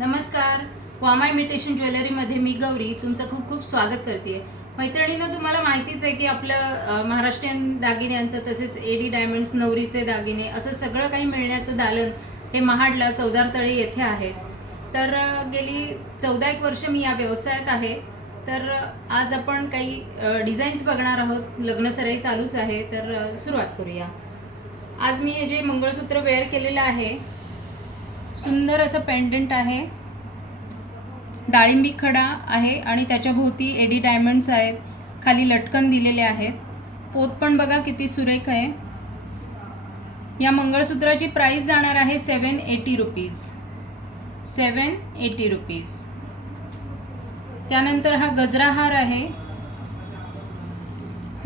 नमस्कार. वामा इमिटेशन ज्वेलरीमध्ये मी गौरी तुमचं खूप खूप स्वागत करते. मैत्रिणींनो, तुम्हाला माहितीच आहे की आपलं महाराष्ट्रीयन दागिन्यांचं तसेच एडी डायमंड्स, नवरीचे दागिने असं सगळं काही मिळण्याचं दालन हे महाडला चौदारतळे येथे आहे. तर गेली 14 वर्ष मी या व्यवसायात आहे. तर आज आपण काही डिझाईन्स बघणार आहोत. लग्नसराई चालूच आहे, तर सुरुवात करूया. आज मी हे जे मंगळसूत्र वेअर केलेलं आहे, सुंदर असं पेंडंट आहे, डाळिंबी खडा आहे आणि त्याच्या भोवती एडी डायमंड्स आहेत. खाली लटकन दिलेले आहेत. पोत पण बघा किती सुरेख आहे. या मंगळसूत्राची प्राइस जाणार आहे 780 रुपीज. 780 रुपीज. त्यानंतर हा गजरा हार आहे,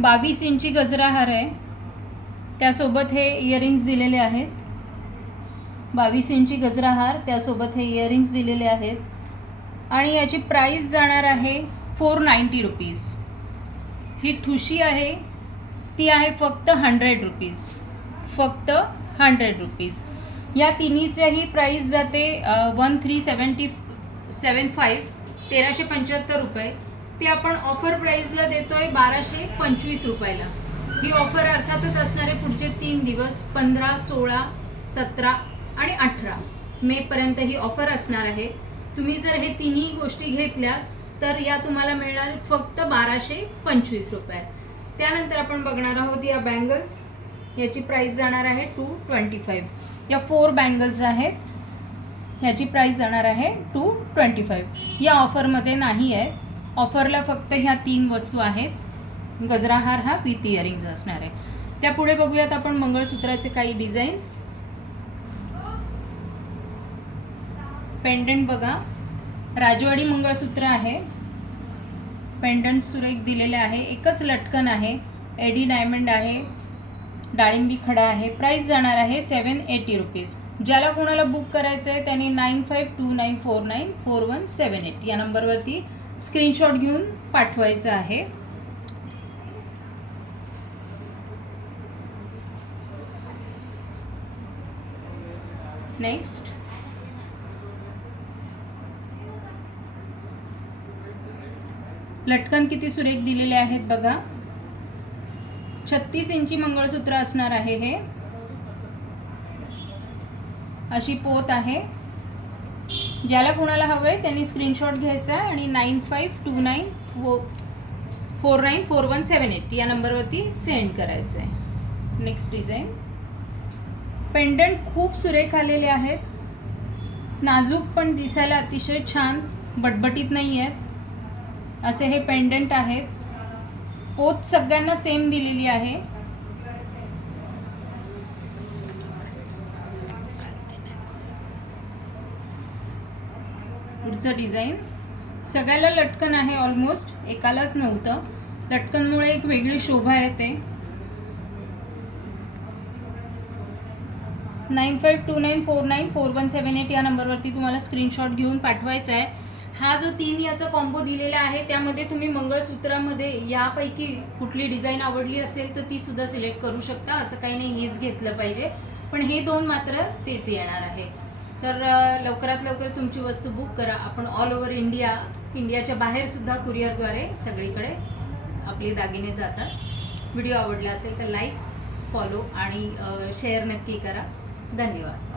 22 इंची गजरा हार आहे. त्यासोबत हे इयरिंग्स दिलेले आहेत. 22 इंची गजरा हार, त्यासोबत हे इयरिंग्स दिलेले आहेत आणि याची प्राइस जाणार आहे 490 रुपीज. ही ठुशी आहे ती आहे फक्त 100 रुपीज. फक्त 100 रुपीज. या तिन्हीचीही प्राइस जाते 1375 1375 रुपये. ते आपण ऑफर प्राइसला देतोय 1225 रुपयाला. ही ऑफर अर्थातच असणारे पुढचे 3 दिवस 15, 16, 17 आणि 18 मे पर्यंत ही ऑफर असणार आहे. तुम्ही जर हे तिन्ही गोष्टी घेतल्या तर या तुम्हाला मिळणार फक्त 1225 रुपये. त्यानंतर आपण बघणार आहोत या बँगल्स. याची प्राइस जाणार आहे 225. या 4 बँगल्स आहेत. ह्याची प्राइस जाणार आहे 225. या ऑफरमध्ये नाही आहे. ऑफरला फक्त ह्या 3 वस्तू आहेत. गजरा हार हा विथ इयरिंग्स असणार आहे. त्यापुढे बघूयात आपण मंगळसूत्राचे काही डिझाईन्स. पेंडंट बघा, राजवाडी मंगळसूत्र आहे. पेंडंट सुरेख दिलेले आहे. एकच लटकन आहे. एडी डायमंड आहे. डाळिंबी खडा आहे. प्राइस जाणार आहे 780 रुपीज. ज्याला कोणाला बुक करायचं आहे त्याने 9529494178 या नंबरवरती स्क्रीनशॉट घेऊन पाठवायचं आहे. नेक्स्ट लटकन किती सुरेख दिलेले आहेत बघा. 36 इंची मंगळसूत्र असणार आहे हे. अशी पोत आहे. ज्याला कोणाला हवंय त्यांनी स्क्रीनशॉट घ्यायचा आणि 9529494178 या नंबरवरती सेंड करायचं आहे. Next design. पेंडंट खूप सुरेख आलेले आहेत. नाजूक पण दिसायला अतिशय छान, बटबटीत नाही आहेत असे हे पेंडंट आहेत. पोत सगळ्यांना सेम दिलेली आहे. पुढचं डिझाईन. सगळ्याला लटकन आहे. ऑलमोस्ट एकालाच नव्हतं. लटकनमुळे एक वेगळी शोभा येते. 9529494178 या नंबरवरती तुम्हाला स्क्रीनशॉट घेऊन पाठवायचा आहे. हा जो 3 याचा कॉम्बो दिलेला आहे त्यामध्ये तुम्ही मंगळसूत्रामध्ये यापैकी कुठली डिझाईन आवडली असेल तर ती सुद्धा सिलेक्ट करू शकता. असं काही नाही हेच घेतलं पाहिजे, पण हे 2 मात्र तेच येणार आहे. तर लवकरात लवकर तुमची वस्तू बुक करा. आपण ऑल ओव्हर इंडियाच्या बाहेर सुद्धा कुरिअरद्वारे सगळीकडे आपले दागिने जातात. व्हिडिओ आवडला असेल तर लाईक, फॉलो आणि शेअर नक्की करा. धन्यवाद.